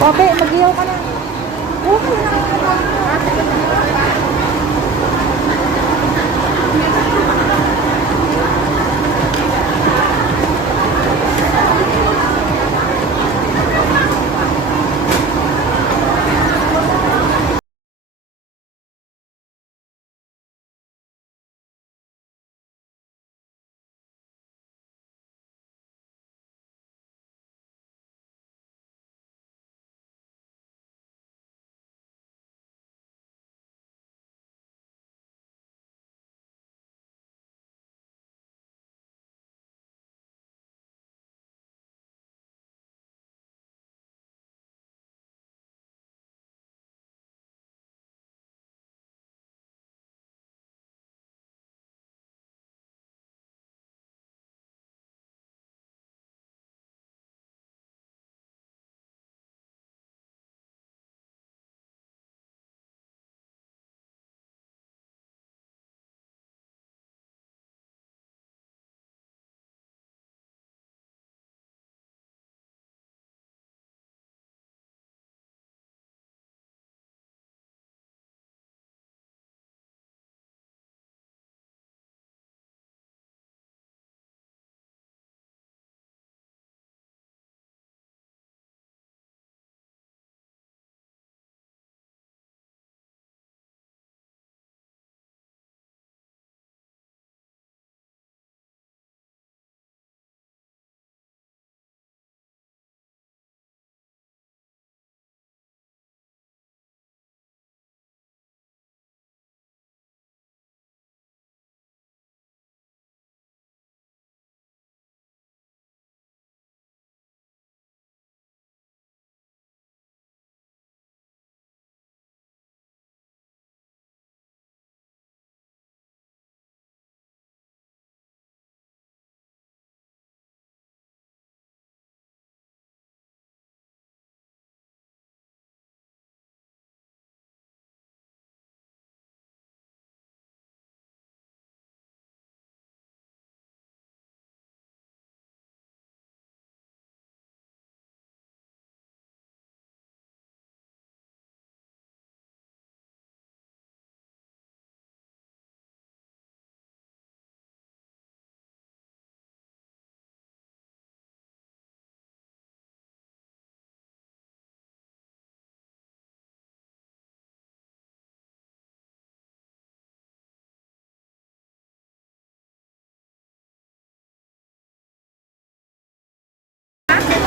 Pape, mag-ihaw ka na. Okay na.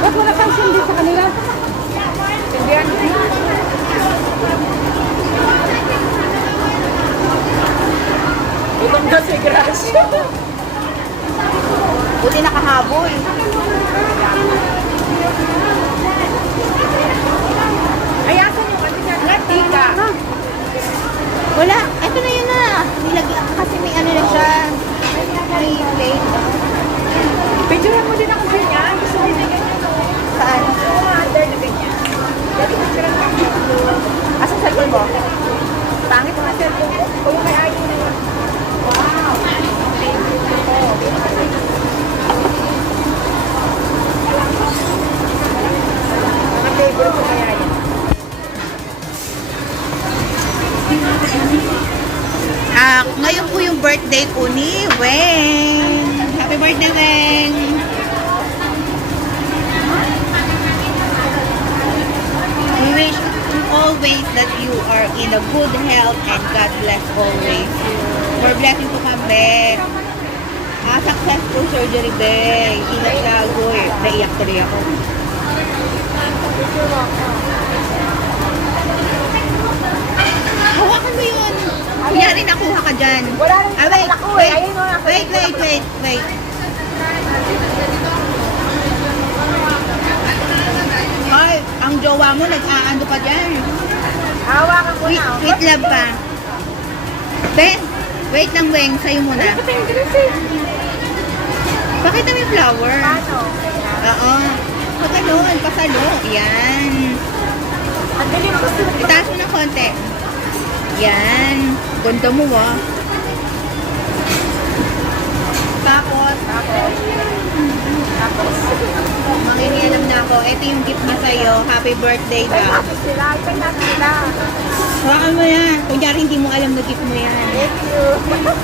Ba't wala kang sindi sa kanila? Sindihan mo. Utang ka si Grace. Buti nakahabol. Ay, asan yung ano niya? Latika. Wala. Ito na yun na. Nilagyan kasi may ano na siya. May plate. Picturean mo din ako ganyan. Gusto ko na ganyan. Saan? Yung under na ganyan. Dati picturean ka. Asan cellphone mo? Pangit ang cellphone ko. O yung may ayaw na yun. Wow. Thank you po. Mga favorite ko kaya yun. Ngayon po yung birthday po ni Weng. Happy birthday, Weng! We wish always that you are in a good health and God bless always. For blessing po kami. Successful surgery, Beng. Ingat lago eh. Naiyak tuloy ako. Hawakan mo yun. Kunyari nakuha ka dyan. Wala nang wait, ako eh. wait, Ayun o. wait. Ay, ang jowa mo nag-aando pa dyan. Hawakan ko na. Wait love pa. Ben, wait lang, Weng. Sa'yo muna. Ito yung dress eh. Pakita mo yung flower. Paano? Oo. Pag ganun, pasalo. Yan. Ang galing ko. Itaas mo ng konti. Yan. Ganda mo, ah. Tapos, Tapos. mangingin ko. Ito yung gift mo sa'yo. Happy birthday Ipay daw. natin sila. Ipay natin sila. Hawakan mo yan. Kunyari hindi mo alam na gift mo yan. Thank you.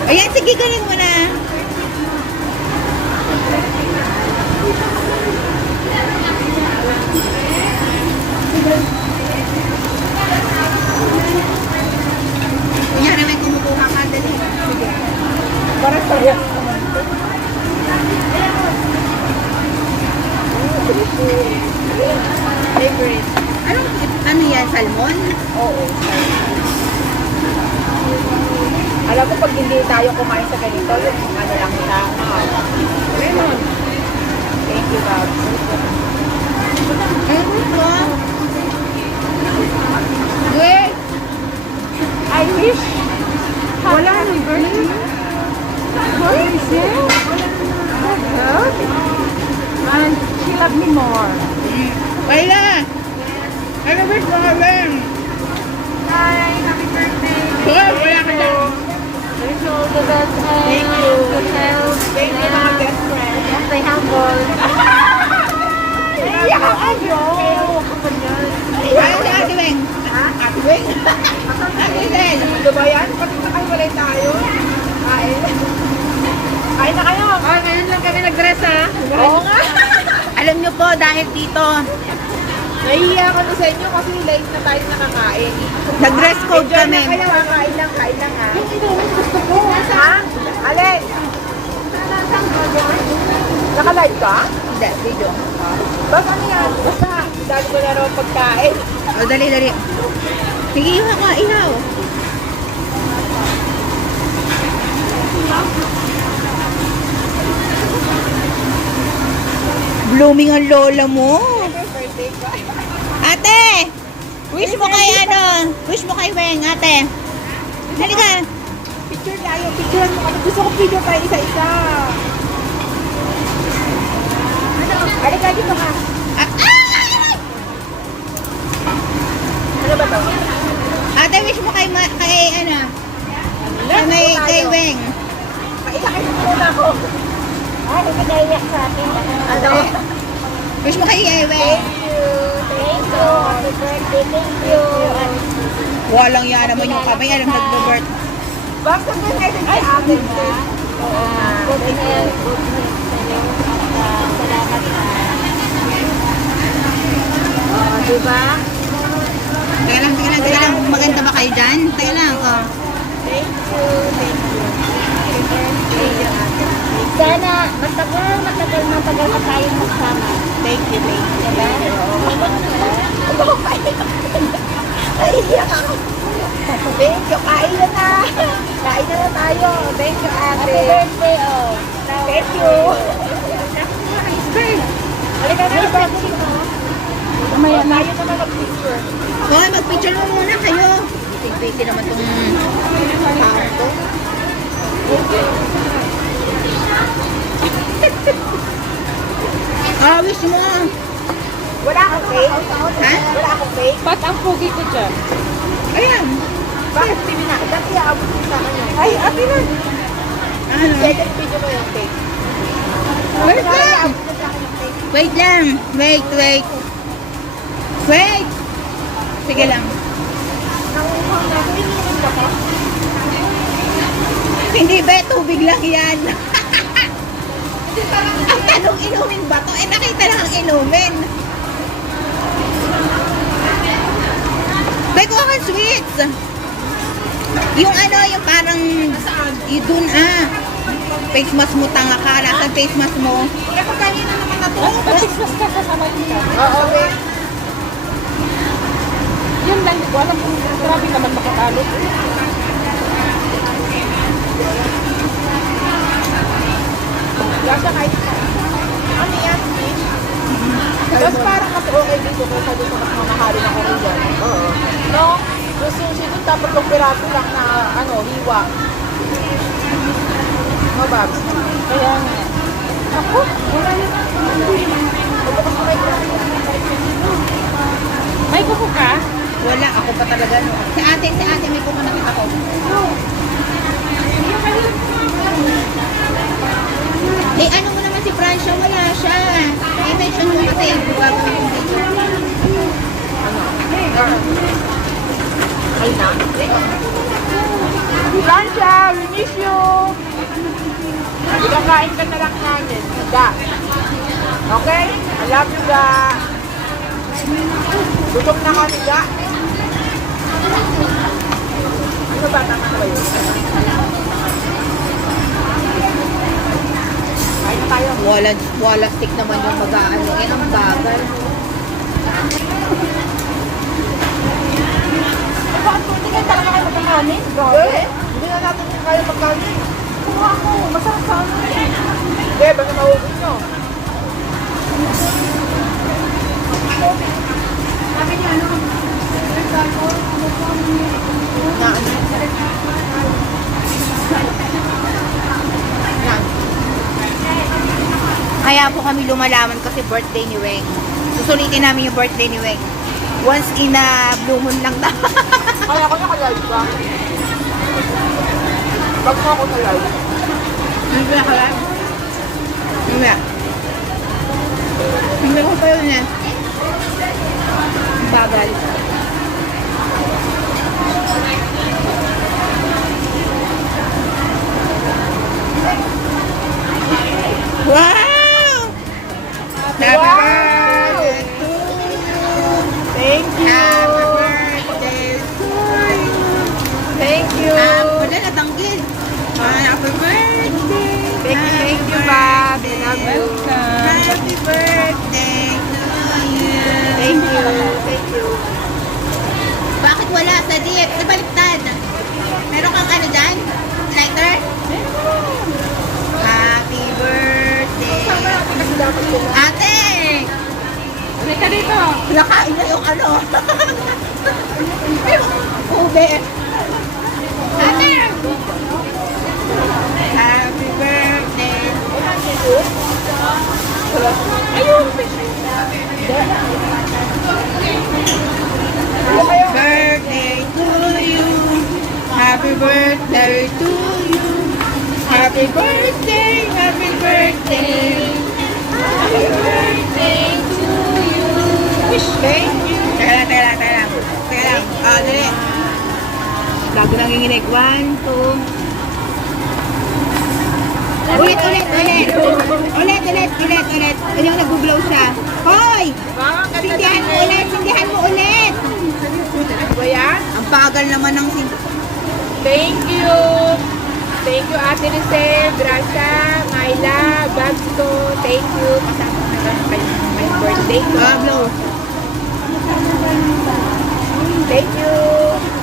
Ayan, sige, galing mo na. Kunyari may kumukuha ka, dali. Para sa'yo. Favorite. Ano yan, salmon? Oo. Alam ko pag hindi tayo kumain sa ganito, yung ano lang siya. Lemon. Thank you, Bob. Wait! I wish. Wala nang birthday. Where is it? Good. And she loved me more. Wala! Ano ba ito? Hi, happy birthday. Sure, wala ka na. Wish you all the best. Thank you. Good health. Thank you, mga best friend. Stay humble. Iyak ako. Ano si Ate Weng? Ha? Ate Weng? Ate Weng? Ano ba yan? Pati na kayo walay tayo. Kain. Kain na kayo. Ay, ngayon lang kami nag-dress ha. Oo nga. Alam nyo po, dahil dito, Nahihiya ako na sa inyo kasi late na tayo nakakain. nag-dress code Enjoy kami. na kayo ha. Kain lang ha. Ha? Alin? Naka-live ka? Hindi, video. Basta ano yan? Basta, dali ko na raw pagkain. O, dali, dali. Sige, ihaw ka, ihaw. Blooming ang lola mo. Birthday ko. Ate! Wish mo kay ano? Wish mo kay Weng, ate. Dali ka. Picture tayo. Picture mo kami. Gusto ko video tayo isa-isa. Halika dito ka. Ah, ah! Ano ba to? Ate, wish mo kay, kay ano? Kay Weng. Pailakin mo muna ako. Ay, hindi ka naiyak sa akin. Ano? Wish mo kay Weng. Thank you. Thank you. Happy birthday. Thank you. Walang yan naman yung kamay. Alam nag-birth. Bang, sabihin kayo din kay ate mo. Good health. Good health. Salamat na. Diba? Teka lang, teka lang, teka lang. Maganda ba kayo dyan? Teka lang, oh. Thank you. Thank you. Happy birthday, ate. Sana matagal na tayo magsama. Thank you, thank you. Diba? Naiiyak ako. Thank you, kain na na. Kain na na tayo. Thank you, ate. Happy birthday, oh. Thank you. Halika na yung birthday mo. Mamaya na. Tayo naman mag-picture. Hoy, mag-picture mo muna kayo. Busy naman tong taong to. Ah, wish mo. Wala akong fake. Ha? Wala akong fake. Ba't ang pugi ko dyan? Ayan. Bakit hindi na? Dati aabot ko sa kanya. Ay, ate na. Ano? Second video mo yung fake. Wait lang. Aabot ko sa akin yung fake. Wait lang. Wait, wait. Wait. Sige lang. Nanguhang na. Hinihinig ka pa. Hindi ba? Tubig lang yan. Ang tanong, inumin ba to? Eh, nakita lang ang inumin. Bay, kuha kang sweets. Yung ano, yung parang, yung dun face mask mo, tanga ka. Nasaan face mask mo? Kaya pag kanina naman na to. Mas ka kasama yun ka. Oo, wait. Yun lang, hindi ko alam kung grabe naman makakalot. Gasa kahit ano yan, fish? Tapos parang mas okay dito kaysa doon sa mas mamahalin ako rin dyan. Oo. No? Yung sushi doon, dapat yung piraso lang na, ano, hiwa. No, Babs? Kaya nga. Ako, wala yun. Pagbukas mo kayo. May kuko ka? Wala, ako pa talaga. No? Si ate, may kuha nakita ko. Eh, ano mo naman si Francia? Wala siya. I-mention mo kasi. Ay na. Francia, we miss you. Ikakain ka na lang namin. Ga. Okay? I love you, Ga. Gutom na kami, Ga. Ano ba? Tama na ba yun? Kain na tayo. Wala stick naman yung mag-aano. Eh, ang bagal. Bakit po hindi kayo talaga kayo magkakanin? Eh, hindi na natin kayo magkanin. Kuha ako, masarap sa ano eh. Hindi, basta mahubos nyo. Sabi niya, ano? Na ano? Yan. Kaya po kami lumalaman kasi birthday ni Weng. Susulitin namin yung birthday ni Weng. Once in a blue moon lang na. Kaya ko na ka-live ba? Pag mo ako na-live. Hindi na kala. Hindi na. Hindi ko pa yun yan. Bagal. Wow! Happy birthday to you. Thank you. Happy birthday to you. Thank you. Wala natanggil. Happy birthday. Thank you, Bob. I love you. Happy birthday to you. Thank you. Thank you. Bakit wala sa diet? Sa baliktad. Meron kang ano dyan? Lighter? Happy birthday. Ate! Halika dito. Nakain na yung ano. Ube. Ate! Happy birthday. Ayun. Birthday to you. Happy birthday to you. Happy birthday. Happy birthday. Happy birthday to you. Thank you. Teka lang. Teka lang. Dali. Bago nanginginig. 1, 2. Ulit. Yung nag-blow siya. Hoy! Sindihan mo ulit. Ano ba yan? Ang bagal naman ng Thank you. Thank you, Ate Rizel, Gracia, Myla, Gabsto. Thank you. Kasama ko na kayong birthday ko. blow. Thank you.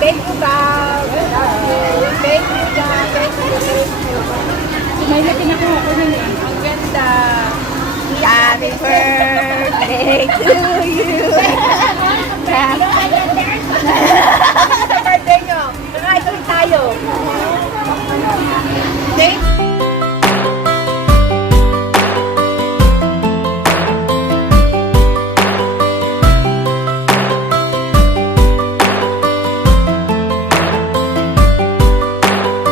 Thank you, Bob. I love you. Thank you, Bob. Thank you. May lakin ako ako na yan. Ang ganda. Happy birthday to you. Sa birthday nyo. Nakain ulit tayo. Thank you.